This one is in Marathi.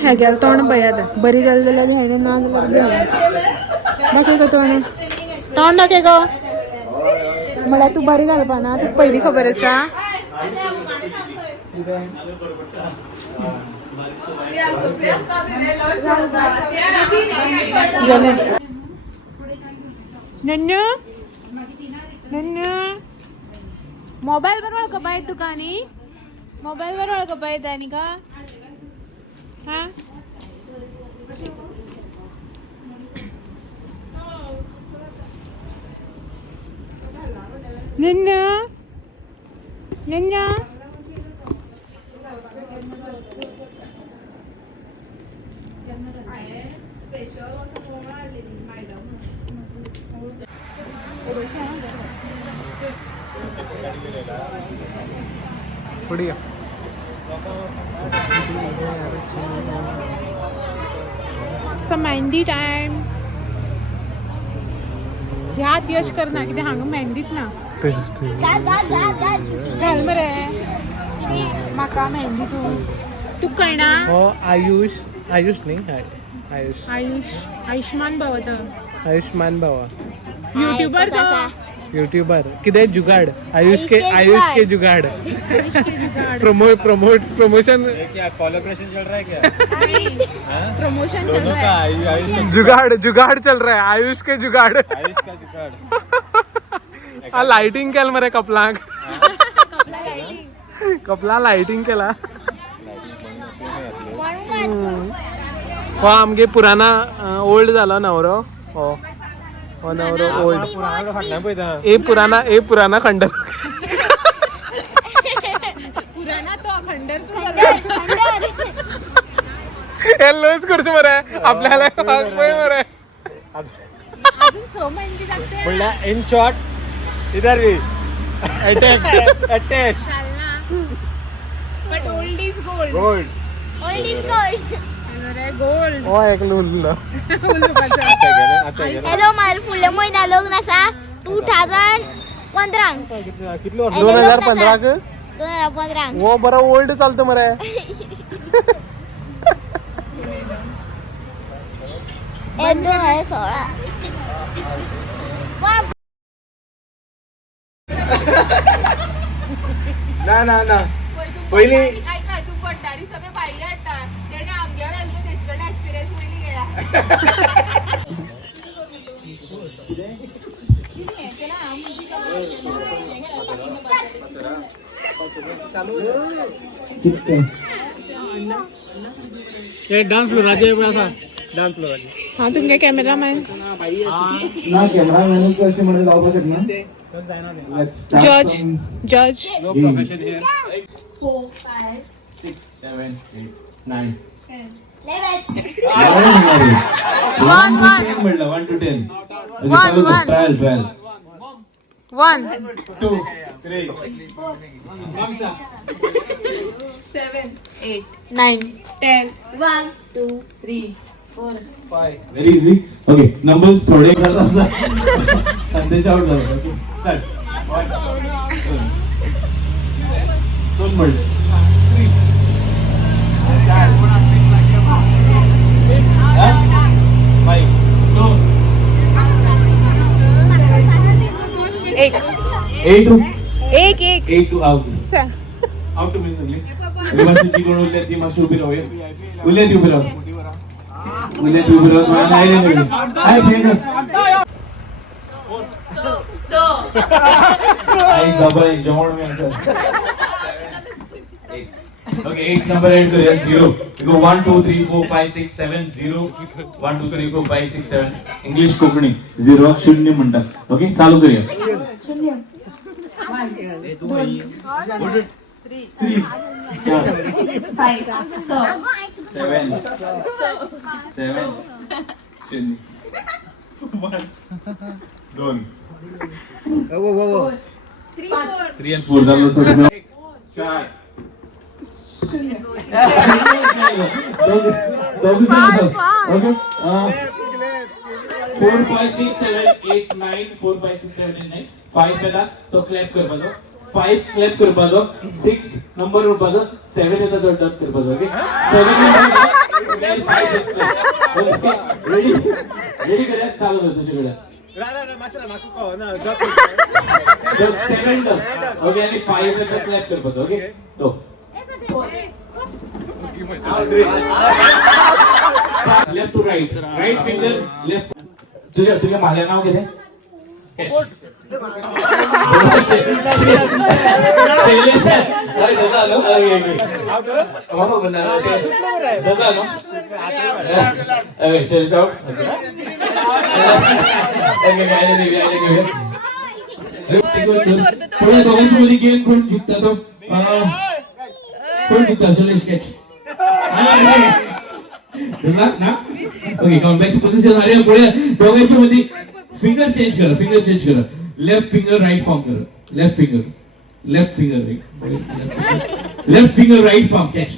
ह्या गेल तोंड पळयात बरी जाली जाल्यार बी हायना ना जाल्यार दाखय गो तोंड तोंड दाखय गो म्हळ्यार तूं बरी घालपा ना तुका पयलीं खबर आसा नन्नू नन्नू मोबाईल वर वळखपा येता तुका न्ही मोबाईल वर वळखपा येता न्ही का हा नन्नू नन्नू पुढे मेहंदी टाइम ह्यात यश करना कितें हांगा मेहंदीत ना घाल मरे म्हाका मेहंदी तूं कळना हो आयुष न्ही आयुष आयुष्मान भाव आयुष्मान बाबा यूट्यूबर तो यूट्यूबर किधे जुगाड़ आयुष के जुगाड़ प्रमोशन क्या कोलैबोरेशन चल रहा है क्या प्रमोशन चल रहा है जुगाड़ चल रहा है आयुष के जुगाड़ आयुष का जुगाड़ लाइटिंग केल मरे कपलाक कपला लाइटिंग केला हो आमगे पुराना ओल्ड जाला नवरो हो नवरो ओल्ड ए पुराना खंडर पुराना तो खंडर लॉस करचो मरे आपल्याला मरे अजून 6 मेहंदी लागते बोलना इन शॉर्ट इधर भी attach but old is gold gold अरे गोल्ड हो एक लुल्लो हॅलो माझं फुडल्या महिना लग्न आसा 2015 कितलो 2015 2015 वो बरा ओल्ड चालतो मरे ना पहिली तू पडणारी सगळे बाहेर हाडटा तेणे आमगेर आयलो तेजकडे एक्सपिरियन्स वयली गेला ये डांस फ्लोर राजे असा डांस फ्लोर राजे हां तुमगे कॅमेरामॅन ना कॅमेरामॅन अशें म्हणून जावपाक शकना जज नो प्रोफेशन हियर 4 5 6 7 8 9 11 म्हणलं 1 to 10 चालू trial 1 2 3 7 8 9 10 1 2 3 4 5 very easy okay numbers थोडे संदेश आउट झाला ओके स्टार्ट 2 म्हणलं 8 to out to means only व्यवस्थित कोण उरले ती माशी उभी राहूया उरले ती उभी राहू मला नाही मिळेल हाय फ्रेंड आई जबर जवळ मी आन्सर ओके 8 नंबर एंड करूया 0 गो 1 2 3 4 5 6 7 0 1 2 3 4 5 6 7 इंग्लिश कोकणी 0 शून्य म्हणतात ओके चालू करूया 3 5 7 शून्य 2 3 and 4 झालं सगळं 4 दोघं जण ओके 4 5 6 7 8 9 4 5 6 7 8 9 5 येता तो क्लॅप करपाचो 5 क्लॅप करपाचो 6 नंबर उरपाचो 7 येता तो डक करपाचो ओके 7 रेडी रेडी करा चालू कर तुझ्याकडे डक 7 डक ओके आणि 5 येता क्लॅप करपाचो ओके तो left to right right finger left तुझ्या माझ्या नाव किती दोघांची गेम कोण जिंकता तो कोण जिंकता चलो स्केच ना okay come back to position अरे पुढे दोघांच्या मध्ये फिंगर चेंज करा लेफ्ट फिंगर राइट पाम करा left finger right palm catch